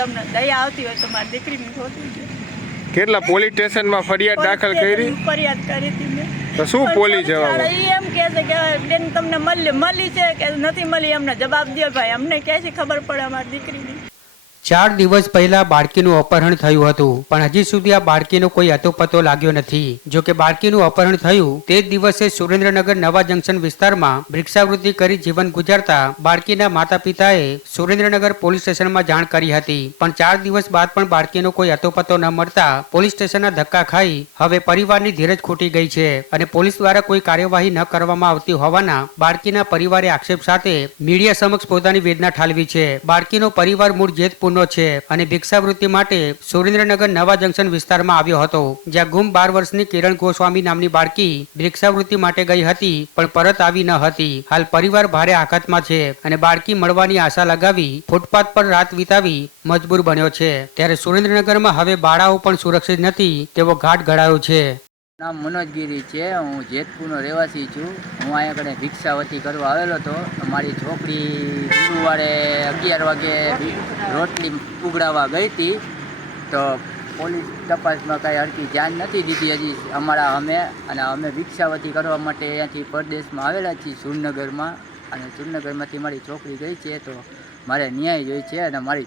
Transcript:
તમને દયા આવતી હોય તો મારી દીકરીને ગોતી દો. કેટલા પોલીસ સ્ટેશનમાં ફરિયાદ દાખલ કરી? ફરિયાદ કરી હતી મેં. તો શું પોલીસ જવાબ એમ કહે છે કે બેન તમને મળી મળી છે કે નથી મળી અમને જવાબ દે ભાઈ. અમને ક્યાંથી ખબર પડે અમારી દીકરીની? ચાર દિવસ પહેલા બાળકીનું અપહરણ થયું હતું, પણ હજી સુધી આ બાળકીનો કોઈ અતોપતો લાગ્યો નથી. જો કે બાળકીનું અપહરણ થયું, તે દિવસે સુરેન્દ્રનગર નવા જંકશન વિસ્તારમાં ભિક્ષાવૃત્તિ કરી જીવન ગુજારતા બાળકીના માતા પિતાએ સુરેન્દ્રનગર પોલીસ સ્ટેશનમાં જાણ કરી હતી. પણ ચાર દિવસ બાદ પણ બાળકીનો કોઈ અતોપતો ન મળતા પોલીસ સ્ટેશનના ધક્કા ખાઈ હવે પરિવારની ધીરજ ખૂટી ગઈ છે અને પોલીસ દ્વારા કોઈ કાર્યવાહી ન કરવામાં આવતી હોવાના બાળકીના પરિવારે આક્ષેપ સાથે મીડિયા સમક્ષ પોતાની વેદના ઠાલવી છે. બાળકીનો પરિવાર મૂળ જેતપુરનો છે અને ભિક્ષાવૃત્તિ માટે સુરેન્દ્રનગર નવા જંકશન વિસ્તારમાં આવ્યો હતો, જ્યાં ગુમ બાર વર્ષની કિરણ ગોસ્વામી નામની બાળકી ભિક્ષાવૃત્તિ માટે ગઈ હતી, પણ પરત આવી ન હતી. હાલ પરિવાર ભારે આઘાતમાં છે અને બાળકી મળવાની આશા લગાવી ફૂટપાથ પર રાત વિતાવી મજબૂર બન્યો છે. ત્યારે સુરેન્દ્રનગરમાં હવે બાળાઓ પણ સુરક્ષિત નથી તેવો ઘાટ ઘડાયો છે. નામ મનોજગીરી છે. હું જેતપુરનો રહેવાસી છું. હું અહીંયા કડે ભિક્ષાવતી કરવા આવેલો હતો. મારી છોકરી ગુરુવારે અગિયાર વાગે રોટલી ઉગડાવવા ગઈ હતી. તો પોલીસ તપાસમાં કાંઈ હરકી ધ્યાન નથી દીધી હજી. અમારા અમે અને અમે ભિક્ષાવતી કરવા માટે અહીંયાથી પરદેશમાં આવેલા છીએ, સુરનગરમાં. અને સુરનગરમાંથી મારી છોકરી ગઈ છે. તો મારે ન્યાય જોઈએ છે અને મારી